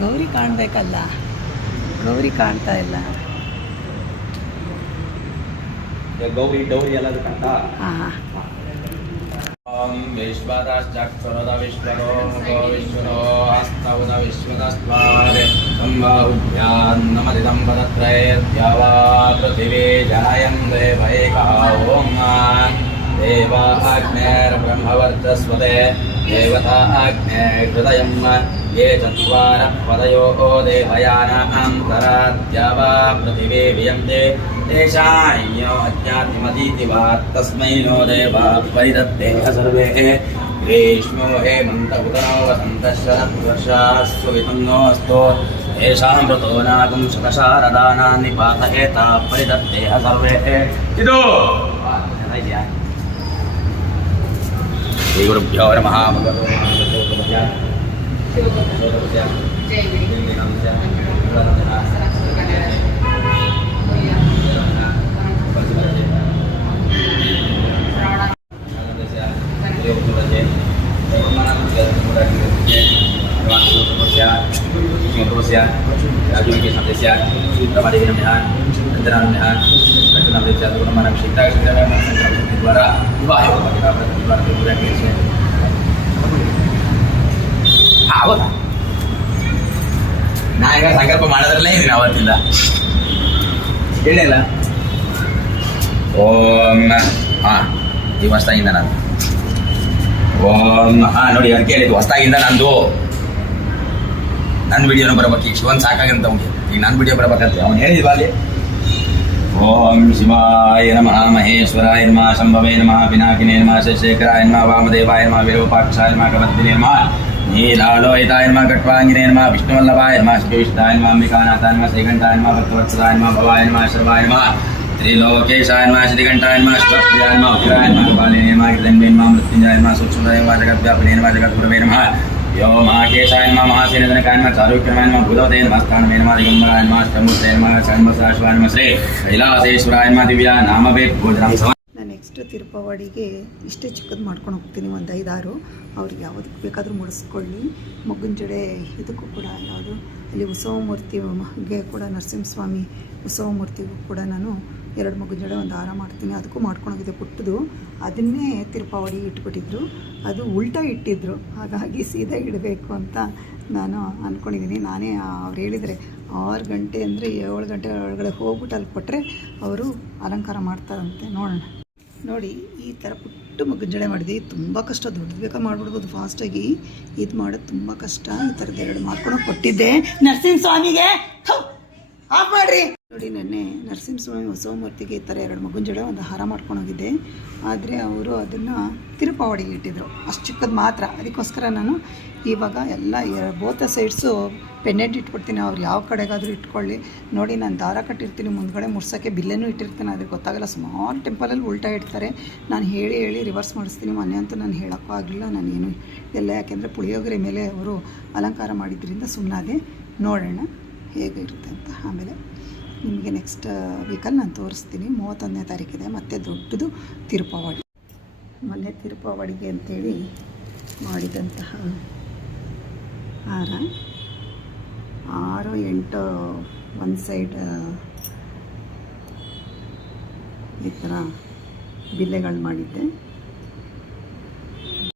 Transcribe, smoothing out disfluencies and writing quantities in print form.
ಗೌರಿ ಕಾಣಬೇಕಲ್ಲ, ಗೌರಿ ಕಾಣ್ತಾ ಇಲ್ಲ. ಗೌರಿ ಡೌರಿ ಎಲ್ಲದು ಕಾಣ್ತಾ. विश्वतश्चक्षुरुद विश्वरो मुखो विश्वरो हस्तौद विश्वतस्त्वारे सम्बाहुभ्यान्नमदिदं पदत्रयेद्यावा पृथिवी जनयन् देवैकः ॐ देवा अग्नेर्ब्रह्मवर्चस्वते देवता अग्नेर्हृदयं ये चत्वारः पदयोः देवयानान्तराद्यावा पृथिवी वियन्ते तेषां अज्ञातिमतीति वा तस्मै नो देवा परिदत्ते सर्वे ग्रीष्मो हेमन्त उदरो वसन्तः शरद्वर्षास्तु वितन्नोऽस्तु तेषां व्रतो नागं शतशारदानां निपातयेता परिदत्ते सर्वे इदो श्रीगुरुभ्यो नमः ನಾಯಕ ಸಂಕಲ್ಪ ಮಾಡೋದ್ರಲ್ಲೇ ಇದೀನಿ ಅವತ್ತಿಲ್ಲ ಹೇಳಿಲ್ಲ. ಓಂ ಈ ಹೊಸ್ತಾಗಿಂದ ನಾನು ಓಂ ನೋಡಿ ಅವ್ರು ಕೇಳಿದ್ದು ಹೊಸ್ತಾಗಿಂದ ನಂದು ನನ್ನ ವಿಡಿಯೋನು ಬರಬೇಕು. ಈಗ ಶಿವನ್ ಸಾಕಾಗಂತ ಅವ್ನಿಗೆ ಈಗ ನನ್ನ ವಿಡಿಯೋ ಬರಬೇಕಂತೆ ಅವ್ನು ಹೇಳಿದ್ವಾ ಅಲ್ಲಿ. ಓಂ ಶಿವಾಯ ನಮಃ ಮಹೇಶ್ವರಾಯ ನಮಃ ಶಂಭವೇ ನಮಃ ಪಿನಾಕಿನೇ ನಮಃ ಶೇಖರಾಯ ನಮಃ ವಾಮದೇವಾಯ ನಮಃ ವಿರೂಪಾಕ್ಷಾಯ ನಮಃ ಕವರ್ಧಿನೇ ನಮಃ ನೀಲಾಲೋಹಿತಾಯ ನಮಃ ಕಟ್ವಾಂಗಿನೇ ನಮಃ ವಿಷ್ಣುವಲ್ಲಭಾಯ ನಮಃ ಶ್ರೀವಿಷ್ಣಾಯ ನಮಃ ಅಂಬಿಕಾನಾಥಾಯ ನಮಃ ಶ್ರೀಕಂಠಾಯ ನಮಃ ಭಕ್ತವತ್ಸಲಾಯ ನಮಃ ಭವಾಯ ನಮಃ ಶರ್ವಾಯ ನಮಃ ತ್ರಿಲೋಕೇಶಾಯ ನಮಃ ಶ್ರೀಕಂಠಾಯ ನಮಃ ಶಿವಪ್ರಿಯಾಯ ನಮಃ ಉಗ್ರಾಯ ನಮಃ ಕಪಾಲಿನೇ ನಮಃ ಗಿರಿಧನ್ವೇ ನಮಃ ಮೃತ್ಯುಂಜಯಾಯ ನಮಃ ಸೂಕ್ಷ್ಮದೇವ ನಮಃ ಜಗದ್ವ್ಯಾಪಿನೇ ನಮಃ ಜಗದ್ಗುರವೇ ನಮಃ यो महाकेशाय नमः महासेनजनकाय नमः चारुक्यमाय नमः भूतवते नमः स्थानवे नमः दिगम्बराय नमः स्तंभुते नमः षण्मसाश्वाय नमः श्री कैलासेश्वराय नमः दिव्या नामवे भोजनं सम. ನಾನು ನೆಕ್ಸ್ಟ್ ತಿರುಪವಾಡಿಗೆ ಇಷ್ಟೇ ಚಿಕ್ಕದು ಮಾಡ್ಕೊಂಡು ಹೋಗ್ತೀನಿ, ಒಂದು 5-6 ಅವ್ರಿಗೆ ಯಾವುದಕ್ಕೆ ಬೇಕಾದರೂ ಮುಡಿಸ್ಕೊಳ್ಳಿ. ಮಗ್ಗನ ಜಡೆ ಇದಕ್ಕೂ ಕೂಡ ಯಾವುದು ಅಲ್ಲಿ ಉತ್ಸವ ಮೂರ್ತಿಗೆ ಕೂಡ ನರಸಿಂಹಸ್ವಾಮಿ ಉತ್ಸವ ಮೂರ್ತಿಗೂ ಕೂಡ ನಾನು 2 ಮಗ್ಗನ ಜಡೆ ಒಂದು ಹಾರ ಮಾಡ್ತೀನಿ. ಅದಕ್ಕೂ ಮಾಡ್ಕೊಂಡೋಗಿದೆ ಪುಟ್ಟದು, ಅದನ್ನೇ ತಿರುಪವಾಡಿ ಇಟ್ಬಿಟ್ಟಿದ್ರು, ಅದು ಉಲ್ಟಾ ಇಟ್ಟಿದ್ರು, ಹಾಗಾಗಿ ಸೀದಾ ಇಡಬೇಕು ಅಂತ ನಾನು ಅಂದ್ಕೊಂಡಿದ್ದೀನಿ. ನಾನೇ ಅವ್ರು ಹೇಳಿದರೆ 6 ಗಂಟೆ ಅಂದರೆ 7 ಗಂಟೆ ಒಳಗಡೆ ಹೋಗ್ಬಿಟ್ಟು ಅಲ್ಲಿ ಕೊಟ್ಟರೆ ಅವರು ಅಲಂಕಾರ ಮಾಡ್ತಾರಂತೆ. ನೋಡೋಣ. ನೋಡಿ ಈ ಥರ ಪುಟ್ಟ ಮಗ್ಗನ ಜಡೆ ಮಾಡಿದೆ, ತುಂಬ ಕಷ್ಟ, ದೊಡ್ಡದು ಬೇಕಾ ಮಾಡಿಬಿಡ್ಬೋದು ಫಾಸ್ಟಾಗಿ, ಇದು ಮಾಡೋದು ತುಂಬ ಕಷ್ಟ. ಈ ಥರದ್ದು 2 ಮಾಡ್ಕೊಂಡು ಕೊಟ್ಟಿದ್ದೆ ನರಸಿಂಹ ಸ್ವಾಮಿಗೆ. ಆಫ್ ಮಾಡಿರಿ. ನೋಡಿ ನೆನ್ನೆ ನರಸಿಂಹಸ್ವಾಮಿ ಉತ್ಸವ ಮೂರ್ತಿಗೆ ಈ ಥರ 2 ಮಗ್ಗನ ಜಡೆ ಒಂದು ಹಾರ ಮಾಡ್ಕೊಂಡೋಗಿದ್ದೆ, ಆದರೆ ಅವರು ಅದನ್ನು ತಿರುಪವಾಡಿಗೆ ಇಟ್ಟಿದ್ರು, ಅಷ್ಟು ಚಿಕ್ಕದು ಮಾತ್ರ. ಅದಕ್ಕೋಸ್ಕರ ನಾನು ಇವಾಗ ಎಲ್ಲ ಬೋತ ಸೈಡ್ಸು ಪೆಂಡೆಂಟ್ ಇಟ್ಬಿಡ್ತೀನಿ, ಅವ್ರು ಯಾವ ಕಡೆಗಾದರೂ ಇಟ್ಕೊಳ್ಳಿ. ನೋಡಿ ನಾನು ದಾರ ಕಟ್ಟಿರ್ತೀನಿ, ಮುಂದ್ಗಡೆ ಮುಡ್ಸೋಕ್ಕೆ ಬಿಲ್ಲೇನೂ ಇಟ್ಟಿರ್ತೀನಿ, ಆದರೆ ಗೊತ್ತಾಗಲ್ಲ. ಸ್ಮಾಲ್ ಟೆಂಪಲಲ್ಲಿ ಉಲ್ಟಾ ಇಡ್ತಾರೆ. ನಾನು ಹೇಳಿ ರಿವರ್ಸ್ ಮಾಡಿಸ್ತೀನಿ. ಮೊನ್ನೆ ಅಂತೂ ನಾನು ಹೇಳೋಕ್ಕೂ ಆಗಲಿಲ್ಲ ನಾನೇನು ಎಲ್ಲ, ಯಾಕೆಂದರೆ ಪುಳಿಯೋಗರೆ ಮೇಲೆ ಅವರು ಅಲಂಕಾರ ಮಾಡಿದ್ರಿಂದ ಸುಮ್ಮನಾದೆ. ನೋಡೋಣ ಹೇಗಿರುತ್ತೆ ಅಂತ. ಆಮೇಲೆ ನಿಮಗೆ ನೆಕ್ಸ್ಟ್ ವೀಕಲ್ಲಿ ನಾನು ತೋರಿಸ್ತೀನಿ. 31ನೇ ತಾರೀಕಿದೆ ಮತ್ತು ದೊಡ್ಡದು ತಿರುಪವಾಡಿ. ಮೊನ್ನೆ ತಿರುಪವಾಡಿಗೆ ಅಂತೇಳಿ ಮಾಡಿದಂತಹ ಹಾರ 6-8 ಒಂದು ಸೈಡ್ ಈ ಥರ ಬಿಲ್ಲೆಗಳು ಮಾಡಿದ್ದೆ.